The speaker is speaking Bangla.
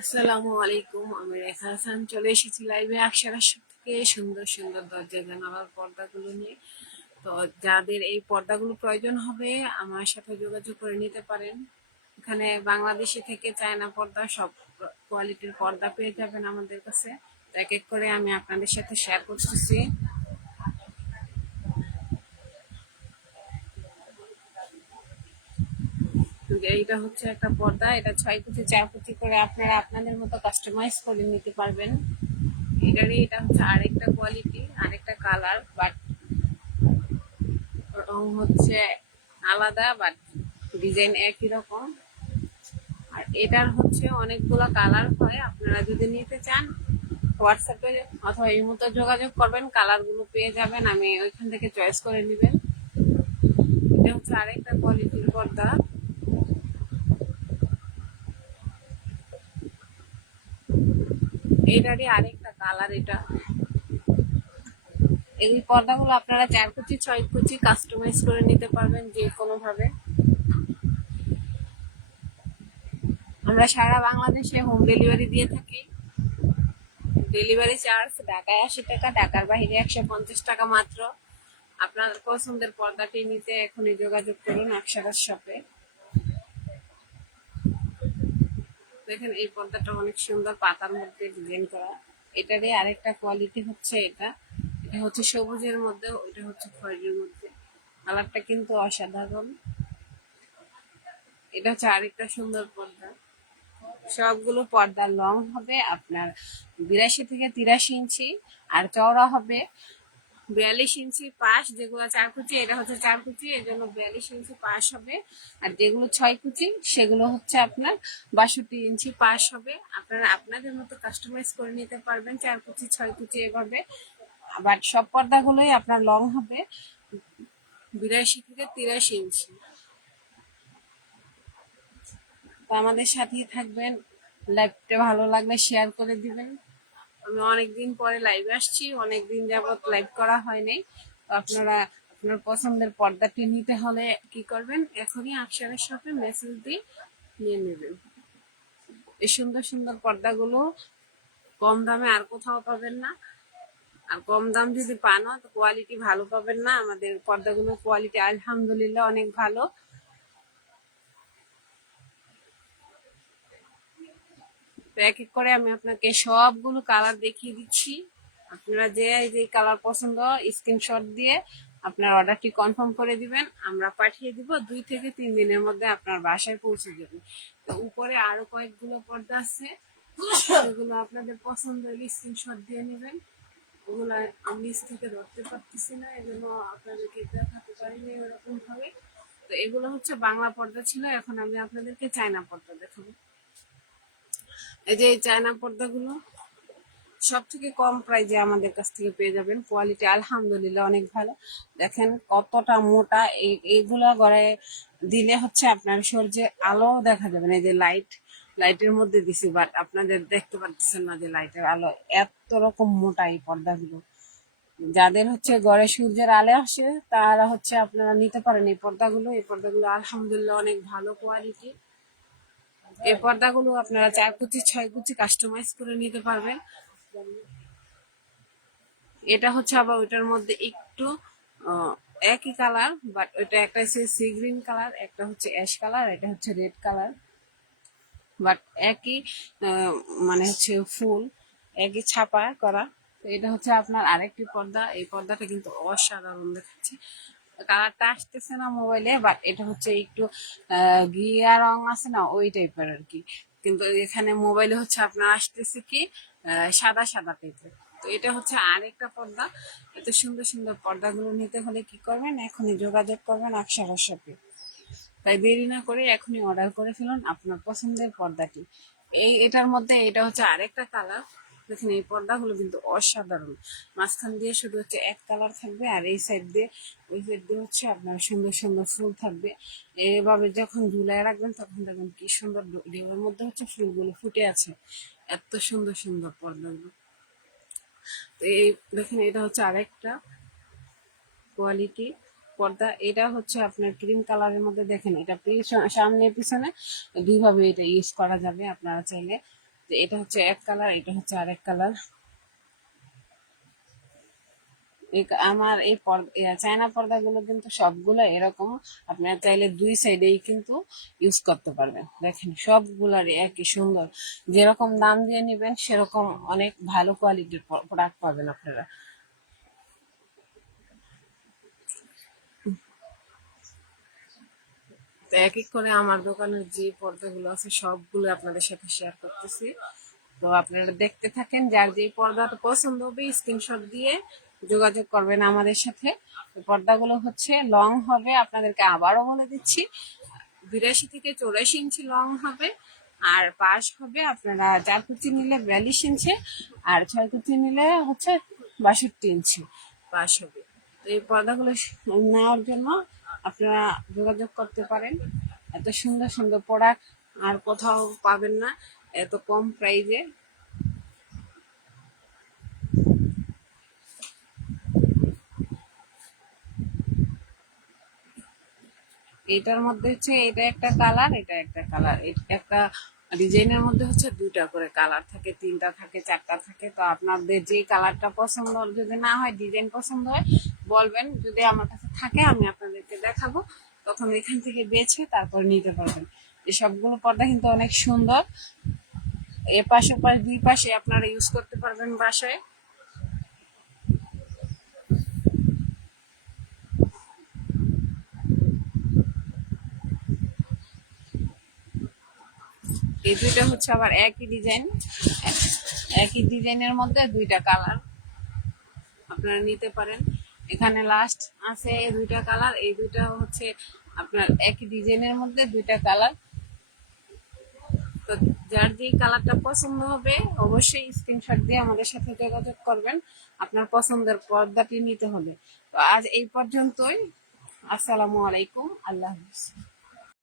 আসসালামু আলাইকুম, আমি রেখা হাসান। চলে এসেছি লাইভে আকসারের থেকে সুন্দর সুন্দর দরজা জানালার পর্দাগুলো নিয়ে। তো যাদের এই পর্দাগুলো প্রয়োজন হবে, আমার সাথে যোগাযোগ করে নিতে পারেন। এখানে বাংলাদেশি থেকে চায়না পর্দা, সব কোয়ালিটির পর্দা পেয়ে যাবেন আমাদের কাছে। এক এক করে আমি আপনাদের সাথে শেয়ার করতেছি। এইটা হচ্ছে একটা পর্দা, এটা ছয় কুচি চার কুচি করে আপনারা আপনাদের মতো কাস্টমাইজ করে নিতে পারবেন। এটারই এটা হচ্ছে আরেকটা কোয়ালিটি আরেকটা কালার বাট রং হচ্ছে আলাদা বাট ডিজাইন একই রকম। আর এটার হচ্ছে অনেকগুলো কালার হয়, আপনারা যদি নিতে চান হোয়াটসঅ্যাপে অথবা এই মতো যোগাযোগ করবেন কালারগুলো পেয়ে যাবেন, আমি ওইখান থেকে চয়েস করে নেবেন। এটা হচ্ছে আরেকটা কোয়ালিটির পর্দা। এটারই আরেকটা কালার এটা। এই পর্দাগুলো আপনারা চার কুচি, ছয় কুচি কাস্টমাইজ করে নিতে পারবেন যে কোনো ভাবে আমরা সারা বাংলাদেশে হোম ডেলিভারি দিয়ে থাকি। ডেলিভারি চার্জ ঢাকায় আশি টাকা, ঢাকার বাইরে একশো পঞ্চাশ টাকা মাত্র। আপনার পছন্দের পর্দাটি নিতে এখনই যোগাযোগ করুন একসাথে শপে দেখেন, এই পর্দাটা অনেক সুন্দর পাতার মধ্যে ডিজাইন করা। এটারই আরেকটা কোয়ালিটি হচ্ছে এটা। এটা হচ্ছে সবুজের মধ্যে, ওইটা হচ্ছে খয়েরির মধ্যে। কালারটা কিন্তু অসাধারণ। এটা হচ্ছে আরেকটা সুন্দর পর্দা। সবগুলো পর্দা লং হবে, আপনার বিরাশি থেকে তিরাশি ইঞ্চি, আর চওড়া হবে বিয়াল্লিশ ইঞ্চি পাশ, যেগুলো চার কুচি, এটা হচ্ছে চার কুচি এই জন্য বিয়াল্লিশ ইঞ্চি পাশ হবে। আর যেগুলো ছয় কুচি, সেগুলো হচ্ছে আপনার বাষট্টি ইঞ্চি পাশ হবে। আপনারা আপনাদের মতো কাস্টমাইজ করে নিতে পারবেন, চার কুচি, ছয় কুচি এভাবে। আবার সব পর্দাগুলোই আপনার লং হবে, বিরাশি থেকে তিরাশি ইঞ্চি। তো আমাদের সাথেই থাকবেন। লাইভটা ভালো লাগলে শেয়ার করে দিবেন। আমি অনেকদিন পরে লাইভে আসছি, অনেকদিন যাবত লাইভ করা হয়নি তো আপনারা, আপনার পছন্দের পর্দাটি নিতে হলে কি করবেন? এখনই আকসারের সাথে মেসেজ দিয়ে নিয়ে নেবেন। এই সুন্দর সুন্দর পর্দাগুলো কম দামে আর কোথাও পাবেন না। আর কম দাম যদি পানও তো কোয়ালিটি ভালো পাবেন না। আমাদের পর্দাগুলোর কোয়ালিটি আলহামদুলিল্লাহ অনেক ভালো। তো এক এক করে আমি আপনাকে সবগুলো কালার দেখিয়ে দিচ্ছি। আপনারা যে যে কালার পছন্দ স্ক্রিনশট দিয়ে আপনার অর্ডারটি কনফার্ম করে দিবেন। আমরা পাঠিয়ে দিব, দুই থেকে তিন দিনের মধ্যে আপনার বাসায় পৌঁছে যাবে। তো উপরে আরও কয়েকগুলো পর্দা আছে। সেগুলো আপনাদের পছন্দ হলে স্ক্রিনশট দিয়ে নেবেন। ওগুলো আমি থেকে ধরতে পারতেছি না, এগুলো আপনাদেরকে দেখাতে পারিনি ওরকম ভাবে তো এগুলো হচ্ছে বাংলা পর্দা ছিল, এখন আমি আপনাদেরকে চায়না পর্দা দেখাবো। এই যে এই চায়না পর্দাগুলো সব থেকে কম প্রাইজে আমাদের কাছ থেকে পেয়ে যাবেন। কোয়ালিটি আলহামদুলিল্লাহ অনেক ভালো। দেখেন কতটা মোটা, এই, এইগুলো গড়ে দিলে হচ্ছে আপনার সূর্যে আলো দেখা যাবে। না এই যে লাইট লাইটের মধ্যে দিছি বাট আপনাদের দেখতে পাচ্ছেন না যে লাইটের আলো এত রকম মোটা এই পর্দাগুলো। যাদের হচ্ছে গড়ে সূর্যের আলো আসে, তারা হচ্ছে আপনারা নিতে পারেন এই পর্দাগুলো। এই পর্দাগুলো আলহামদুলিল্লাহ অনেক ভালো কোয়ালিটি এই পর্দাগুলো আপনারা চার কুচি, ছয় কুচি কাস্টমাইজ করে নিতে পারবেন। এটা হচ্ছে আবার ওইটার মধ্যে একটু একই কালার বাট ওইটা একটা হচ্ছে সি গ্রিন কালার একটা হচ্ছে অ্যাশ কালার এটা হচ্ছে রেড কালার বাট একই মানে হচ্ছে ফুল, একই ছাপা করা। এটা হচ্ছে আপনার আরেকটি পর্দা। এই পর্দাটা কিন্তু অসাধারণ দেখাচ্ছে। কালারটা আসতেছে না মোবাইলে বাট এটা হচ্ছে একটু গিয়া রং আছে না, ওই টাইপের আর কি। কিন্তু এখানে মোবাইলে হচ্ছে আপনার আসতেছে কি সাদা সাদা টাইপের তো এটা হচ্ছে আরেকটা পর্দা। এত সুন্দর সুন্দর পর্দাগুলো নিতে হলে কি করবেন? এখনই যোগাযোগ করবেন আকসারার সাথে তাই দেরি না করে এখনই অর্ডার করে ফেলুন আপনার পছন্দের পর্দাটি। এই, এটার মধ্যে এটা হচ্ছে আরেকটা কালার। দেখেন এই পর্দাগুলো কিন্তু অসাধারণ। মাঝখান দিয়ে শুধু হচ্ছে এক কালার থাকবে আর এই সাইড দিয়ে, ওই সাইড দিয়ে হচ্ছে আপনার সুন্দর সুন্দর ফুল থাকবে। এভাবে যখন ঝুলাই রাখবেন তখন দেখবেন কি সুন্দর ডিমের মধ্যে হচ্ছে ফুলগুলো ফুটে আছে। এত সুন্দর সুন্দর পর্দাগুলো। তো এই দেখেন এটা হচ্ছে আরেকটা কোয়ালিটি পর্দা। এটা হচ্ছে আপনার ক্রিম কালারের মধ্যে দেখেন, এটা সামনে পিছনে দুইভাবে এটা ইউজ করা যাবে আপনারা চাইলে। এটা হচ্ছে এক কালার, এটা হচ্ছে আরেক কালার। আমার এই পর্দা চায়না পর্দাগুলো কিন্তু সবগুলো এরকম। আপনারা চাইলে দুই সাইডেই কিন্তু ইউজ করতে পারবেন। দেখেন সবগুলার একই সুন্দর। যেরকম দাম দিয়ে নেবেন, সেরকম অনেক ভালো কোয়ালিটির প্রোডাক্ট পাবেন আপনারা। তো এক এক করে আমার দোকানের যে পর্দাগুলো আছে, সবগুলো আপনাদের সাথে শেয়ার করতেছি। তো আপনারা দেখতে থাকেন, যার যে পর্দাটা পছন্দ হবে স্ক্রিনশট দিয়ে যোগাযোগ করবেন আমাদের সাথে। পর্দাগুলো হচ্ছে লং হবে, আপনাদেরকে আবারও বলে দিচ্ছি, বিরাশি থেকে চৌরাশি ইঞ্চি লং হবে, আর পাশ হবে আপনারা চার কুচি নিলে বিয়াল্লিশ ইঞ্চি, আর ছয় কুচি নিলে হচ্ছে বাষট্টি ইঞ্চি পাশ হবে। তো এই পর্দাগুলো নেওয়ার জন্য আপনারা যোগাযোগ করতে পারেন। এত সুন্দর সুন্দর প্রোডাক্ট আর কোথাও পাবেন না, এত কম প্রাইজে এটার মধ্যে হচ্ছে, এটা একটা কালার এটা একটা কালার একটা ডিজাইনের মধ্যে হচ্ছে দুইটা করে কালার থাকে, তিনটা থাকে, চারটা থাকে। তো আপনাদের যে কালারটা পছন্দ, যদি না হয় ডিজাইন পছন্দ হয়, বলবেন। যদি আমার কাছে থাকে, আমি আপনাদেরকে দেখাবো। তখন এখান থেকে বেছে তারপর নিতে পারবেন। এই সবগুলো পর্দা কিন্তু অনেক সুন্দর। এ পাশে পাশ দুই পাশে আপনারা ইউজ করতে পারবেন বাসায়। এই দুইটা হচ্ছে আবার একই ডিজাইন একই ডিজাইনের মধ্যে দুইটা কালার আপনারা নিতে পারেন। এখানে লাস্ট আছে এই দুইটা কালার এই দুইটা হচ্ছে আপনার একই ডিজাইনের মধ্যে দুইটা কালার তো যার যেই কালারটা পছন্দ হবে, অবশ্যই স্ক্রিনশট দিয়ে আমাদের সাথে যোগাযোগ করবেন। আপনার পছন্দের পর্দাটি নিতে হবে। তো আজ এই পর্যন্তই। আসসালামু আলাইকুম। আল্লাহ হাফিজ।